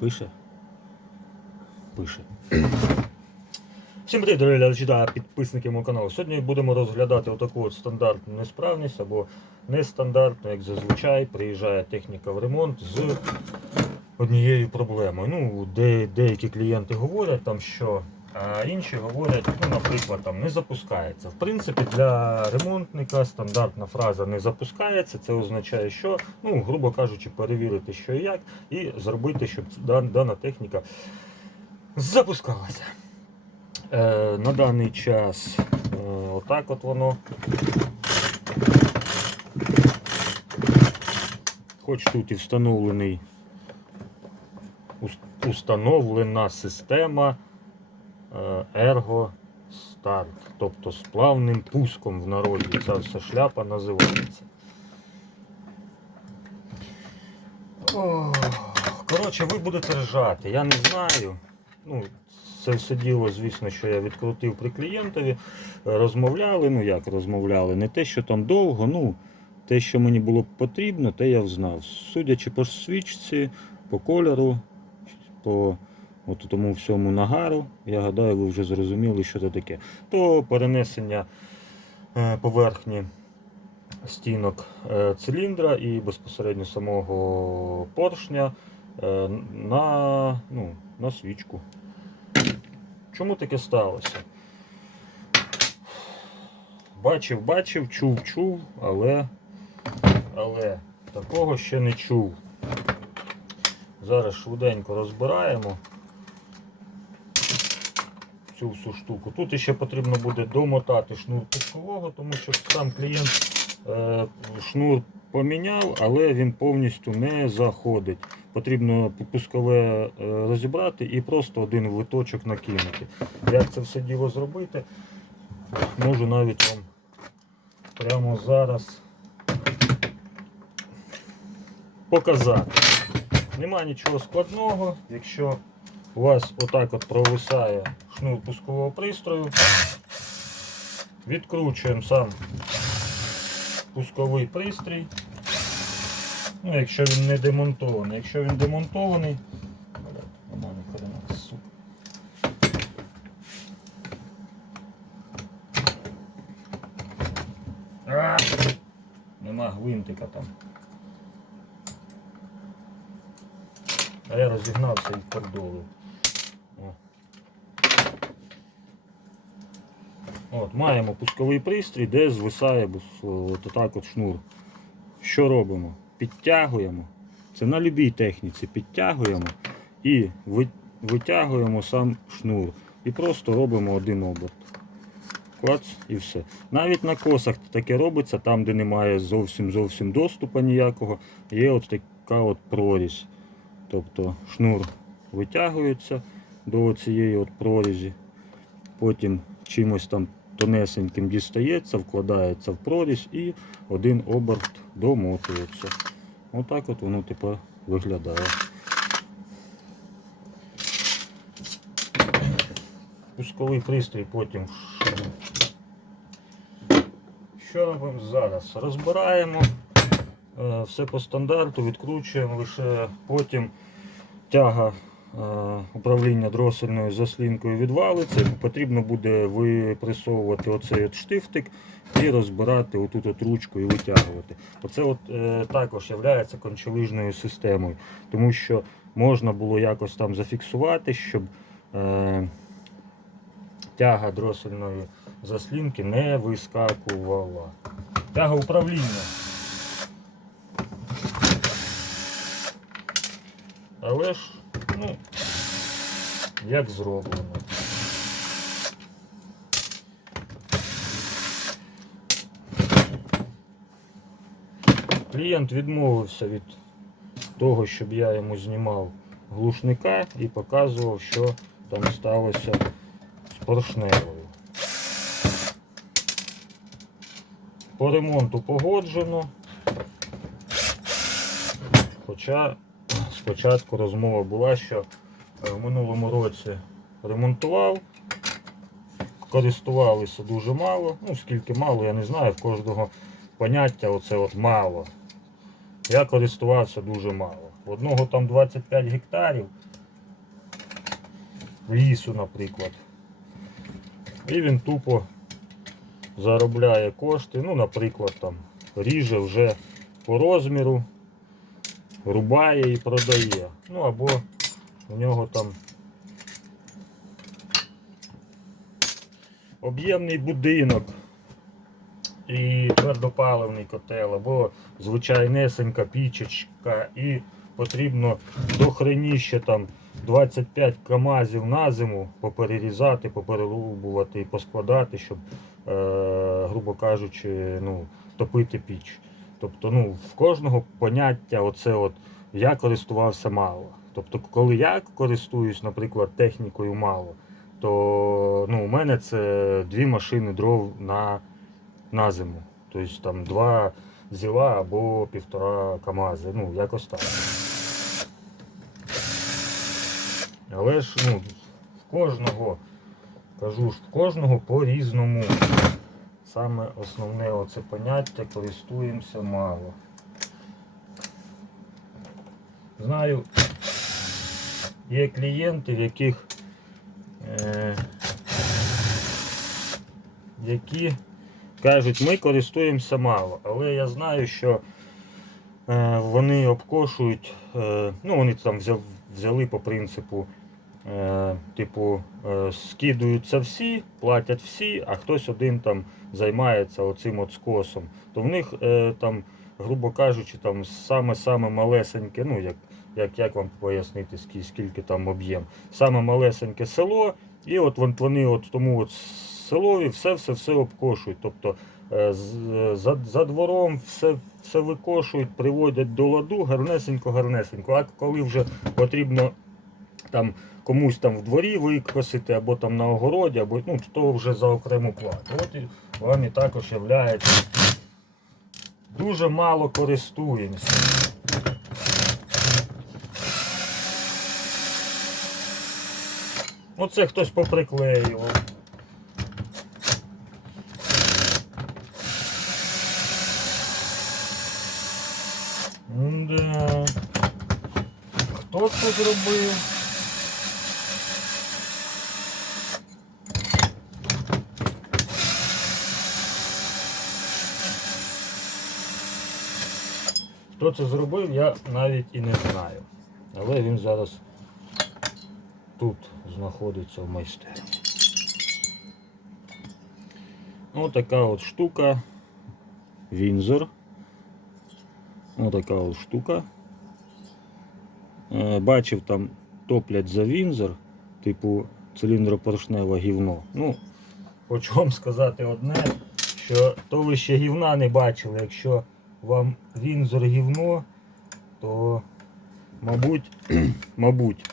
Пише? Пише. Всім привіт, дорогі глядачі та підписники мого каналу. Сьогодні будемо розглядати отаку от стандартну несправність або нестандартну, як зазвичай, приїжджає техніка в ремонт з однією проблемою. Ну, де, деякі клієнти говорять там, що, а інші говорять, ну, наприклад, там не запускається. В принципі, для ремонтника стандартна фраза не запускається. Це означає, що, ну, грубо кажучи, перевірити, що і як, і зробити, щоб дана техніка запускалася. Е, на даний час е, отак от воно. Хоч тут і встановлений установлена система Ergo Start, тобто з плавним пуском в народі. Ця вся шляпа називається. Коротше, ви будете ржати, я не знаю. Ну, це все діло, звісно, що я відкрутив при клієнтові. Розмовляли, ну як розмовляли, не те, що там довго, ну те, що мені було б потрібно, те я взнав. Судячи по свічці, по кольору, по от тому всьому нагару, я гадаю, ви вже зрозуміли, що це таке. То перенесення е, поверхні стінок е, циліндра і безпосередньо самого поршня е, на, ну, на свічку. Чому таке сталося? Бачив, бачив, чув, чув, але, але такого ще не чув. Зараз швиденько розбираємо цю всю штуку. Тут ще потрібно буде домотати шнур пускового, тому що сам клієнт е, шнур поміняв, але він повністю не заходить. Потрібно пускове е, розібрати і просто один виточок накинути. Як це все діло зробити, можу навіть вам прямо зараз показати. Нема нічого складного, якщо у вас отак от провисає шнур пускового пристрою, відкручуємо сам пусковий пристрій. Ну, якщо він не демонтований. Якщо він демонтований. А! Нема гвинтика там. А я розігнався і пердолив. От, маємо пусковий пристрій, де звисає от так от шнур. Що робимо? Підтягуємо. Це на любій техніці. Підтягуємо і витягуємо сам шнур. І просто робимо один оберт. Клац і все. Навіть на косах таке робиться, там, де немає зовсім зовсім доступу ніякого, є от така от прорізь. Тобто шнур витягується до цієї от прорізі, потім чимось там тонесеньким дістається, вкладається в прорізь і один оберт домотується. Отак от воно тепер виглядає. Пусковий пристрій потім. Що робимо зараз? Розбираємо е, все по стандарту, відкручуємо лише потім тяга управління дросельною заслінкою відвалиться. Потрібно буде випресовувати оцей от штифтик і розбирати отут от ручку і витягувати. Оце от, е, також є кончелижною системою, тому що можна було якось там зафіксувати, щоб е, тяга дросельної заслінки не вискакувала. Тяга управління. Але ж, ну, як зроблено. Клієнт відмовився від того, щоб я йому знімав глушника і показував, що там сталося з поршневою. По ремонту погоджено. Хоча спочатку розмова була, що е, в минулому році ремонтував, користувалися дуже мало. Ну, скільки мало, я не знаю, в кожного поняття оце от мало. Я користувався дуже мало. Одного там 25 гектарів лісу, наприклад. І він тупо заробляє кошти, ну, наприклад, там ріже вже по розміру, рубає і продає. Ну або у нього там об'ємний будинок і твердопаливний котел, або звичайнесенька пічечка, і потрібно до хреніще там 25 камазів на зиму поперерізати, поперерубувати і поскладати, щоб, е, грубо кажучи, ну, топити піч. Тобто, ну, в кожного поняття оце от я користувався мало. Тобто, коли я користуюсь, наприклад, технікою мало, то ну, у мене це дві машини дров на, на зиму. Тобто там два зіла або півтора КАМАЗи. Ну, якось так. Але ж ну, в кожного, кажу ж, в кожного по-різному. Саме основне оце поняття користуємося мало. Знаю, є клієнти, в яких е, які кажуть, ми користуємося мало, але я знаю, що е, вони обкошують, е, ну вони там взяв, взяли по принципу, типу, е, скидуються всі, платять всі, а хтось один там займається оцим от скосом. То в них е, там, грубо кажучи, там саме-саме малесеньке, ну як, як, як вам пояснити, скільки, скільки там об'єм, саме малесеньке село, і от вони от тому от селові все-все-все обкошують. Тобто е, за, за двором все, все викошують, приводять до ладу гарнесенько, гарнесенько. А коли вже потрібно там комусь там в дворі викосити, або там на огороді, або ну, то вже за окрему плату. От і вам і також являється. Дуже мало користуємося. Оце хтось поприклеював. Да. Хто це зробив? Хто це зробив, я навіть і не знаю. Але він зараз тут знаходиться в майстерні. Ось така от штука. Вінзор. Ось така от штука. Е, Бачив там топлять за Вінзор, типу циліндропоршневе гівно. Ну, хочу вам сказати одне, що то ви ще гівна не бачили. Якщо вам Вінзор гівно, то мабуть, мабуть,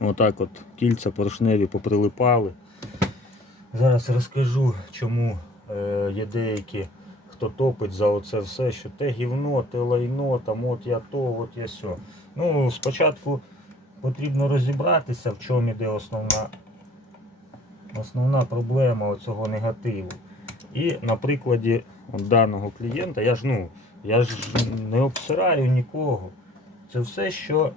отак от кільця поршневі поприлипали. Зараз розкажу, чому е, є деякі, хто топить за оце все, що те гівно, те лайно, там от я то, от я сьо. Ну, спочатку потрібно розібратися, в чому іде основна, основна проблема цього негативу. І на прикладі даного клієнта, я ж ну, я ж не обсираю нікого. Це все, що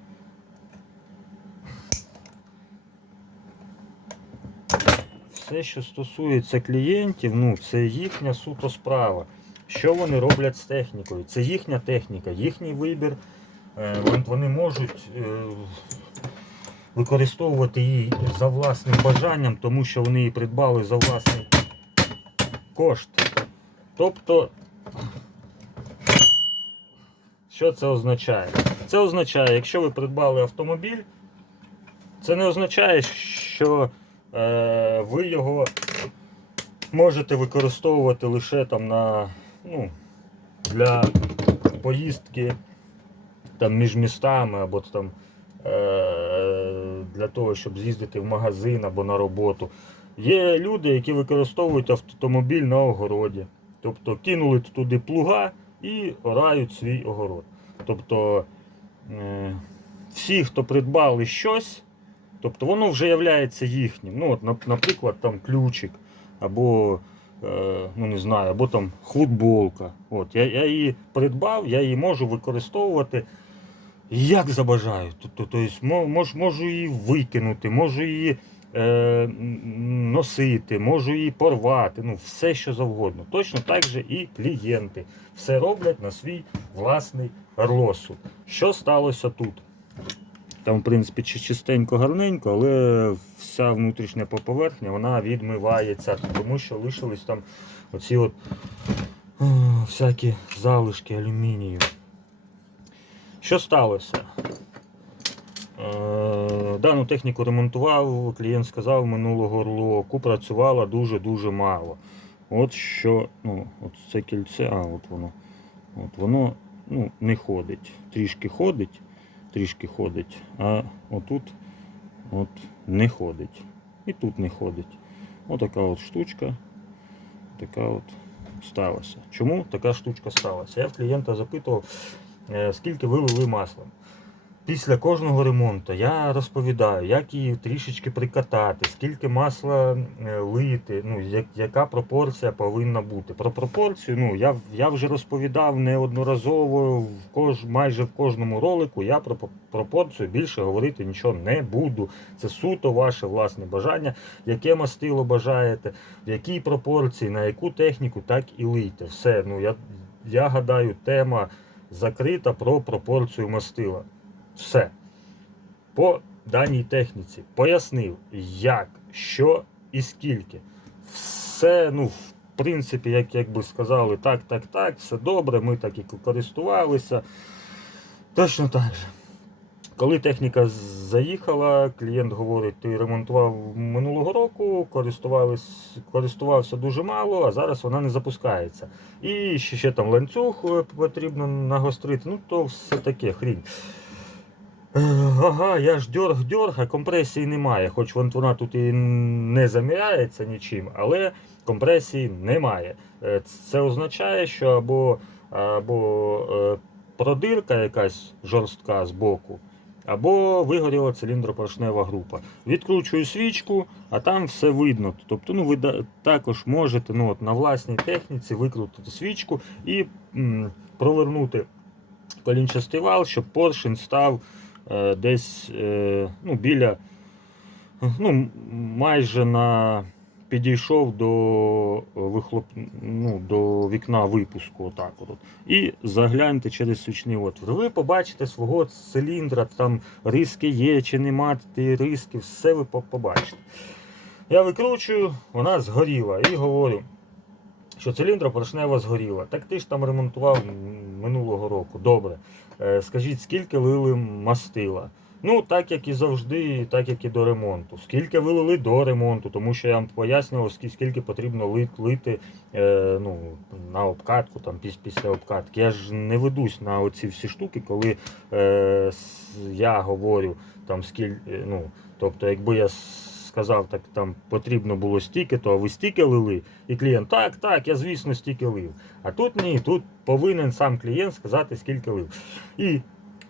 все, що стосується клієнтів, ну, це їхня суто справа. Що вони роблять з технікою? Це їхня техніка, їхній вибір. Е, Вони можуть е, використовувати її за власним бажанням, тому що вони її придбали за власний кошт. Тобто, що це означає? Це означає, якщо ви придбали автомобіль, це не означає, що е, ви його можете використовувати лише там на, ну, для поїздки там, між містами або там, е, для того, щоб з'їздити в магазин або на роботу. Є люди, які використовують автомобіль на огороді. Тобто кинули туди плуга і орають свій огород. Тобто е, всі, хто придбали щось, тобто воно вже є їхнім. Ну, от, наприклад, там ключик, або е, ну, не знаю, або там футболка. От, я, я її придбав, я її можу використовувати як забажаю. Тобто, тобто, мо- мож, можу її викинути, можу її е, носити, можу її порвати, ну все що завгодно. Точно так же і клієнти. Все роблять на свій власний розсуд. Що сталося тут? Там, в принципі, чистенько, гарненько, але вся внутрішня поверхня вона відмивається, тому що лишились там оці от о, всякі залишки алюмінію. Що сталося? Е, Дану техніку ремонтував, клієнт сказав минулого року, працювала дуже-дуже мало. От що, ну, от це кільце, а от воно. От воно ну, не ходить. Трішки ходить, трішки ходить, а отут от не ходить. І тут не ходить. Отака от штучка. Така от сталася. Чому така штучка сталася? Я в клієнта запитував, е, скільки вилили масла. Після кожного ремонту я розповідаю, як її трішечки прикатати, скільки масла е, лити, ну, як, яка пропорція повинна бути. Про пропорцію ну, я, я вже розповідав неодноразово, в кож, майже в кожному ролику я про пропорцію більше говорити нічого не буду. Це суто ваше власне бажання, яке мастило бажаєте, в якій пропорції, на яку техніку, так і лийте. Все, ну, я, я гадаю, тема закрита про пропорцію мастила. Все. По даній техніці пояснив, як, що і скільки. Все, ну, в принципі, як, як би сказали, так, так, так, все добре, ми так і користувалися. Точно так же. Коли техніка заїхала, клієнт говорить, ти ремонтував минулого року, користувався дуже мало, а зараз вона не запускається. І ще, ще там ланцюг е, потрібно нагострити, ну то все таке хрінь. Е, Ага, я ж дьорг дьорг, а компресії немає. Хоч вона тут і не заміряється нічим, але компресії немає. Е, Це означає, що або, або е, продирка якась жорстка з боку, або вигоріла циліндропоршнева група. Відкручую свічку, а там все видно. Тобто, ну, ви також можете ну, от, на власній техніці викрутити свічку і м, провернути колінчастий вал, щоб поршень став десь е, ну, біля, ну, майже на підійшов до вихлоп, ну, до вікна випуску. Отак от. І загляньте через свічний отвір. Ви побачите свого циліндра, там риски є чи нема риски, все ви побачите. Я викручую, вона згоріла і говорю, що циліндра поршнева згоріла. Так ти ж там ремонтував минулого року. Добре. Е, Скажіть, скільки лили мастила? Ну, так як і завжди, так як і до ремонту. Скільки ви лили до ремонту, тому що я вам пояснював, скільки потрібно ли- лити е, ну, на обкатку, там, після обкатки. Я ж не ведусь на оці всі штуки, коли е, я говорю, там, скільки, ну, тобто, якби я сказав, так там потрібно було стільки, то а ви стільки лили, і клієнт, так, так, я звісно стільки лив. А тут ні, тут повинен сам клієнт сказати, скільки лив. І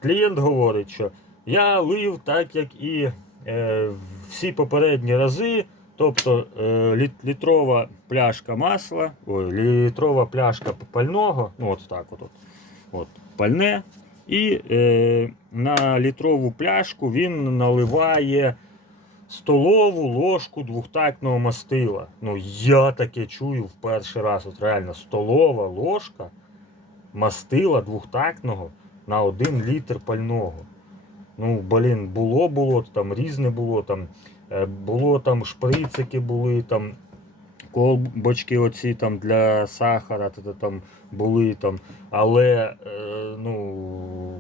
клієнт говорить, що я лив так, як і е, всі попередні рази. Тобто е, літрова пляшка масла, ой, літрова пляшка пального, ну от так от, от, от пальне. І е, на літрову пляшку він наливає столову ложку двохтактного мастила. Ну, я таке чую в перший раз. От реально, столова ложка мастила двохтактного на один літр пального. Ну, блін, було, було, там різне було, там е, було там шприцики були, там колбочки оці там для сахара, та- та там були там. Але е, ну,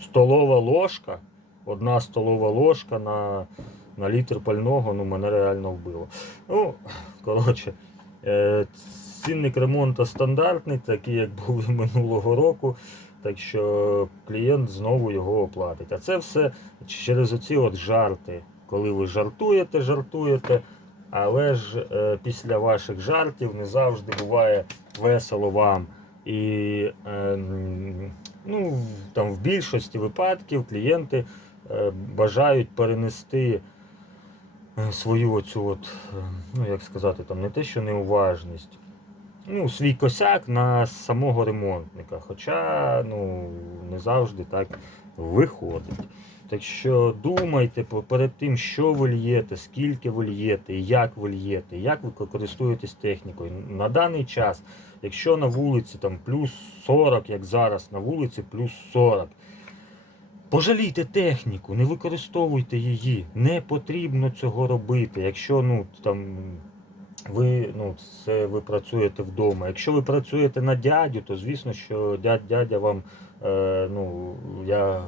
столова ложка, одна столова ложка на, на літр пального, ну, мене реально вбило. Ну, коротше, е, цінник ремонту стандартний, такий, як був минулого року. Так що клієнт знову його оплатить. А це все через оці от жарти. Коли ви жартуєте, жартуєте, але ж е, після ваших жартів не завжди буває весело вам. І е, ну, там, в більшості випадків клієнти е, бажають перенести свою оцю, от, е, ну як сказати, там не те, що неуважність. Ну, свій косяк на самого ремонтника. Хоча ну, не завжди так виходить. Так що думайте перед тим, що ви льєте, скільки ви льєте, як ви льєте, як ви користуєтесь технікою. На даний час, якщо на вулиці там плюс 40, як зараз на вулиці плюс 40, пожалійте техніку, не використовуйте її. Не потрібно цього робити. Якщо ну там. Ви ну, це ви працюєте вдома. Якщо ви працюєте на дядю, то звісно, що дядя вам, е, ну я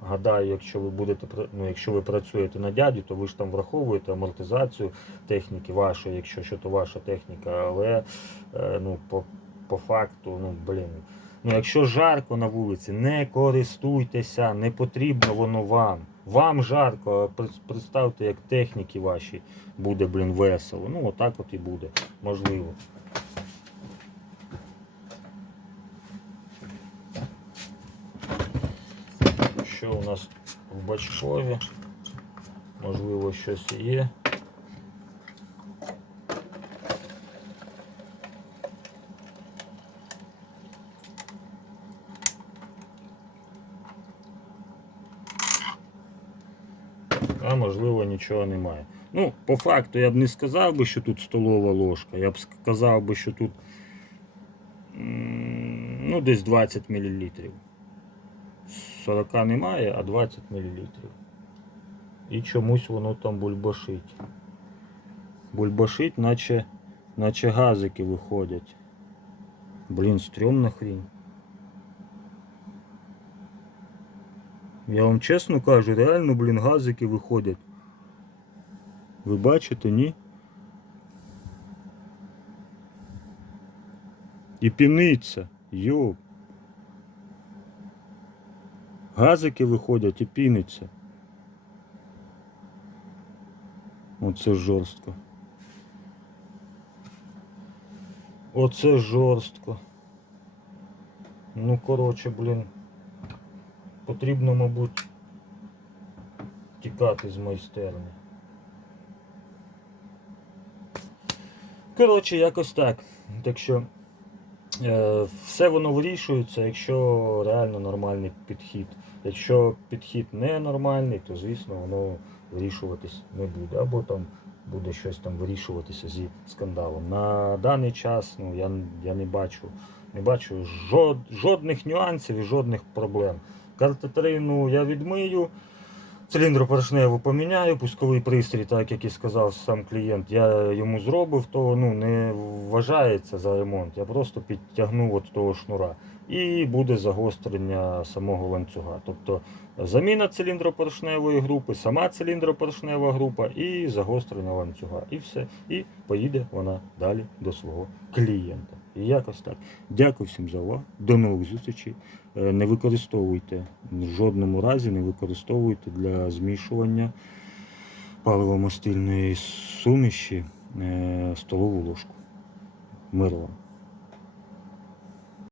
гадаю, якщо ви будете ну, якщо ви працюєте на дядю, то ви ж там враховуєте амортизацію техніки вашої, якщо що то ваша техніка, але е, ну, по, по факту, ну блін. Ну, якщо жарко на вулиці, не користуйтеся, не потрібно воно вам. Вам жарко, представте, як техніки ваші буде, блін, весело. Ну, отак от і буде, можливо. Що у нас в бачкові? Можливо, щось є. А можливо нічого немає. Ну, по факту я б не сказав би, що тут столова ложка. Я б сказав би, що тут ну, десь 20 мл. 40 немає, а 20 мл. І чомусь воно там бульбашить. Бульбашить, наче, наче газики виходять. Блін, стрьомна хрінь. Я вам чесно кажу, реально, блін, газики виходять. Ви бачите, ні? І піниться. Йоп. Газики виходять і піниться. Оце жорстко. Оце жорстко. Ну, коротше, блін. Потрібно, мабуть, тікати з майстерні. Коротше, якось так. Так що е, все воно вирішується, якщо реально нормальний підхід. Якщо підхід не нормальний, то звісно воно вирішуватись не буде. Або там буде щось там вирішуватися зі скандалом. На даний час ну, я, я не бачу, не бачу жод, жодних нюансів і жодних проблем. Картотерину я відмию. Циліндропоршневу поміняю, пусковий пристрій, так як і сказав сам клієнт, я йому зробив, то ну, не вважається за ремонт. Я просто підтягнув от того шнура. І буде загострення самого ланцюга. Тобто заміна циліндропоршневої групи, сама циліндропоршнева група і загострення ланцюга. І все. І поїде вона далі до свого клієнта. Якось так. Дякую всім за увагу. До нових зустрічей. Е, Не використовуйте в жодному разі, не використовуйте для змішування паливо-мастильної суміші е, столову ложку. Мир вам.